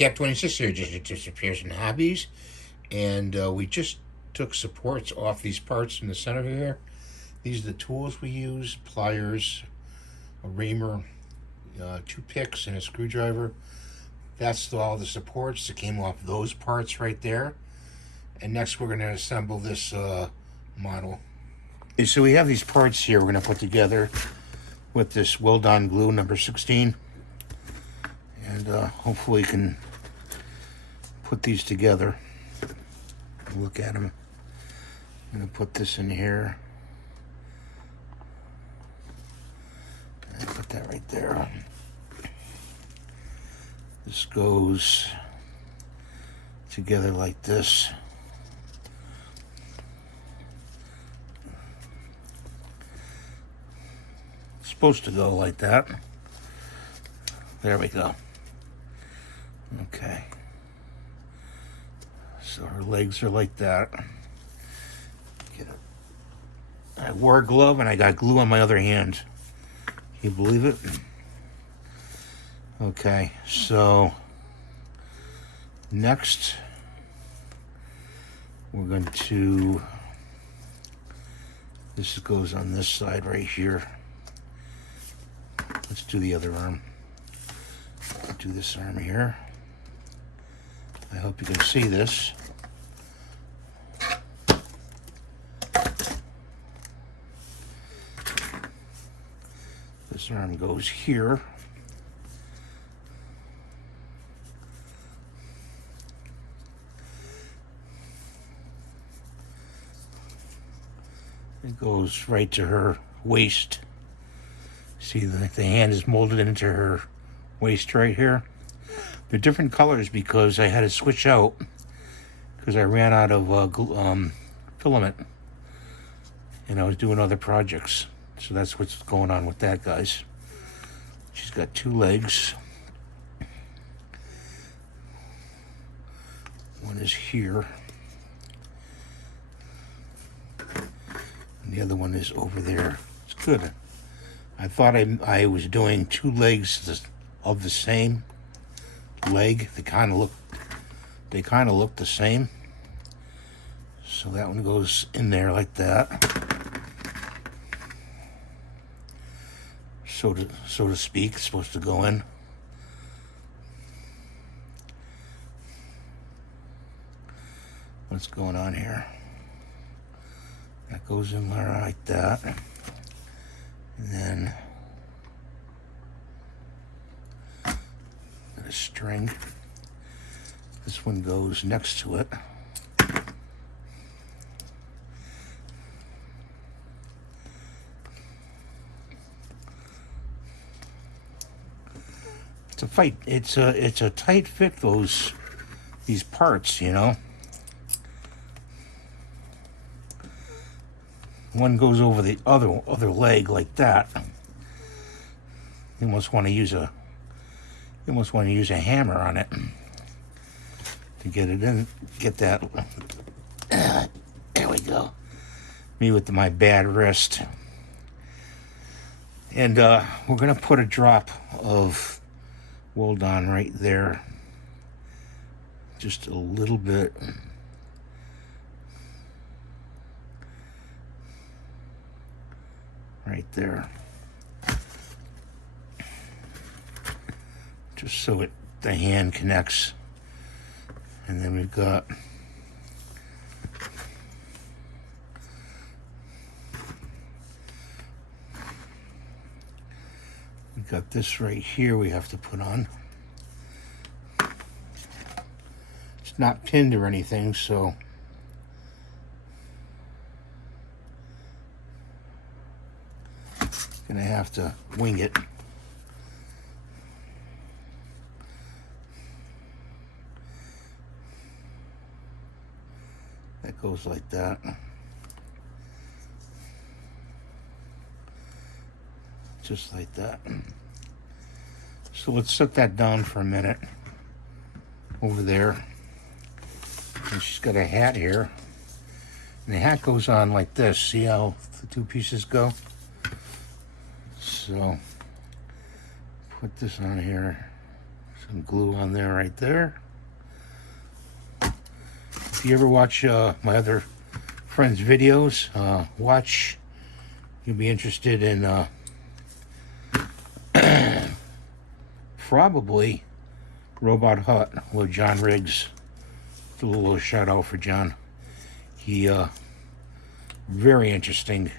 Jdcap26 here, just disappears in hobbies, and we just took supports off these parts in the center here. These are the tools we use: pliers, a reamer, 2 picks, and a screwdriver. That's all the supports that came off those parts right there. And next we're going to assemble this model. Okay, so we have these parts here we're going to put together with this well-done glue number 16. And hopefully we can put these together. Look at them. I'm going to put this in here. And put that right there. This goes together like this. It's supposed to go like that. There we go. Okay. So her legs are like that. Get it. I wore a glove and I got glue on my other hand. Can you believe it? Okay, so next we're going to, this goes on this side right here. Let's do the other arm. Do this arm here. I hope you can see this. This arm goes here. It goes right to her waist. See, the hand is molded into her waist right here. They're different colors because I had to switch out because I ran out of filament and I was doing other projects. So that's what's going on with that, guys. She's got 2 legs. One is here. And the other one is over there. It's good. I thought I was doing 2 legs of the same leg. They kind of look the same. So that one goes in there like that. So to speak, it's supposed to go in. What's going on here? That goes in there like that. And then a string. This one goes next to it. It's a fight. It's a tight fit, these parts, you know. One goes over the other leg like that. You almost want to use a hammer on it to get it in. Get that. There we go. Me with my bad wrist. And we're gonna put a drop of Woldon right there. Just a little bit. Right there. Just so the hand connects. And then we've got this right here we have to put on. It's not pinned or anything, so gonna have to wing it. That goes like that. Just like that. So let's set that down for a minute over there. And she's got a hat here. And the hat goes on like this. See how the 2 pieces go? So put this on here. Some glue on there right there. If you ever watch my other friends' videos, you'll be interested in probably Robot Hut with John Riggs. A little shout out for John. He very interesting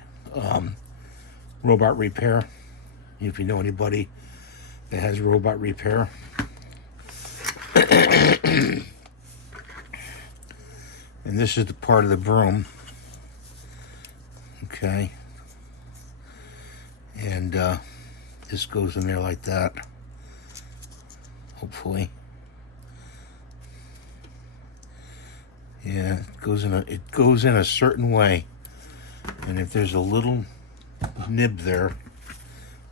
robot repair. If you know anybody that has robot repair. And this is the part of the broom. Okay. And this goes in there like that. Hopefully. Yeah, it goes in a certain way. And if there's a little nib there,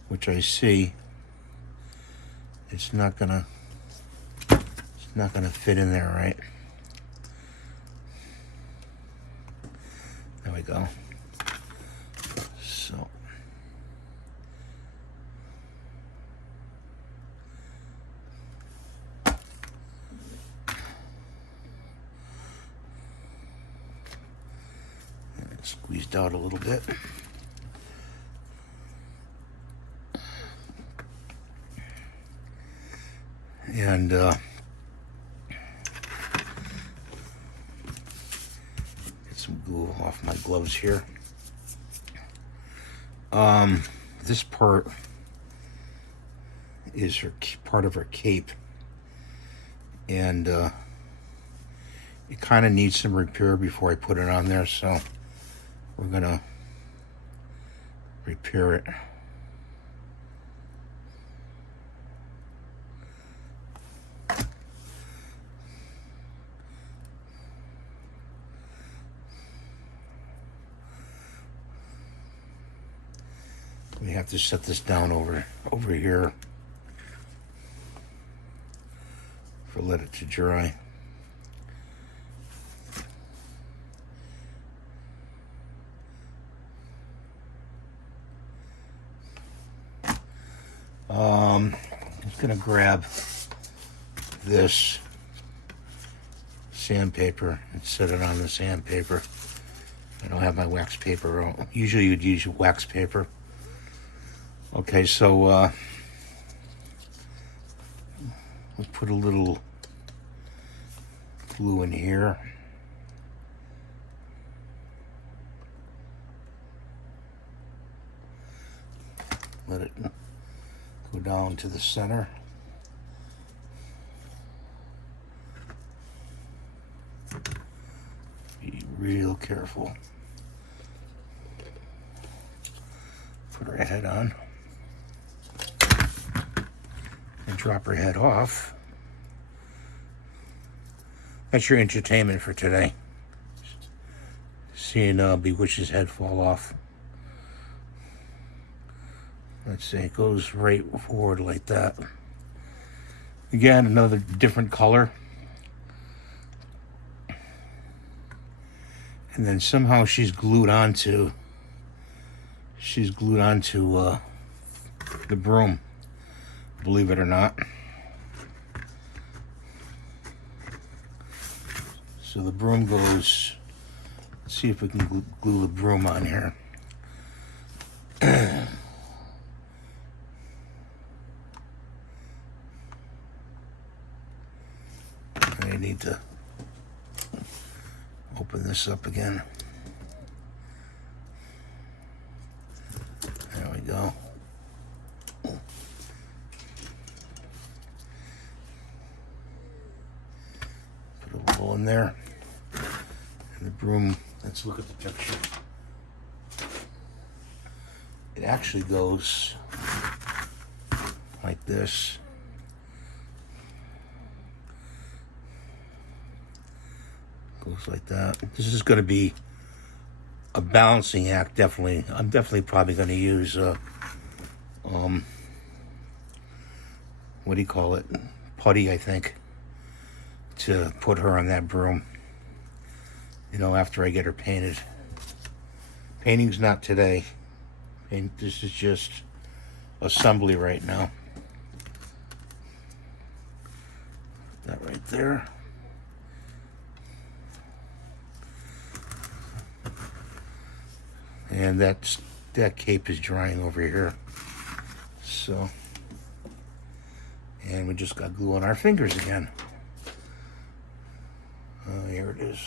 which I see, it's not gonna fit in there, right? There we go. So squeezed out a little bit. And get some glue off my gloves here. This part is part of her cape, and it kind of needs some repair before I put it on there, so we're gonna repair it. We have to set this down over here for let it to dry. I'm just gonna grab this sandpaper and set it on the sandpaper. I don't have my wax paper. Usually you'd use wax paper. Okay, so let's put a little glue in here. Let it go down to the center. Be real careful. Put her head on. And drop her head off. That's your entertainment for today. Seeing Bewitched's head fall off. Let's see, it goes right forward like that. Again, another different color. And then somehow she's glued onto the broom. Believe it or not. So the broom goes, let's see if we can glue the broom on here. I need to open this up again. There we go. In there, and the broom, let's look at the picture. It actually goes like this. Goes like that. This is going to be a balancing act, definitely. I'm definitely probably going to use what do you call it? Putty, I think, to put her on that broom, after I get her painted. Painting's not today. This is just assembly right now. That right there. And that cape is drying over here. So, and we just got glue on our fingers again. Here it is.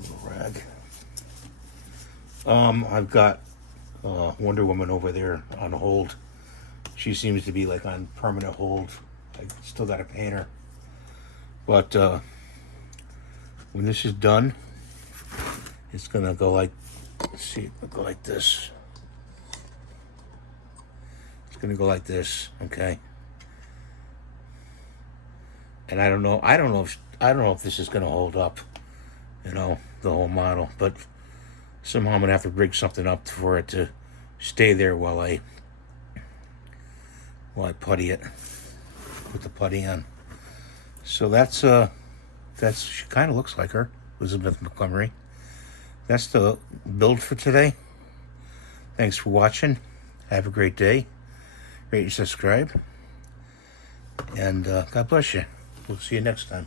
Little rag. I've got Wonder Woman over there on hold. She seems to be like on permanent hold. I still got to paint her. But when this is done, it's gonna go like, let's see, it'll go like this. It's gonna go like this, okay? And I don't know if this is gonna hold up, you know, the whole model, but somehow I'm gonna have to rig something up for it to stay there while I putty it, put the putty on. So that's she kind of looks like her, Elizabeth Montgomery. That's the build for today. Thanks for watching. Have a great day. Rate and subscribe. And God bless you. We'll see you next time.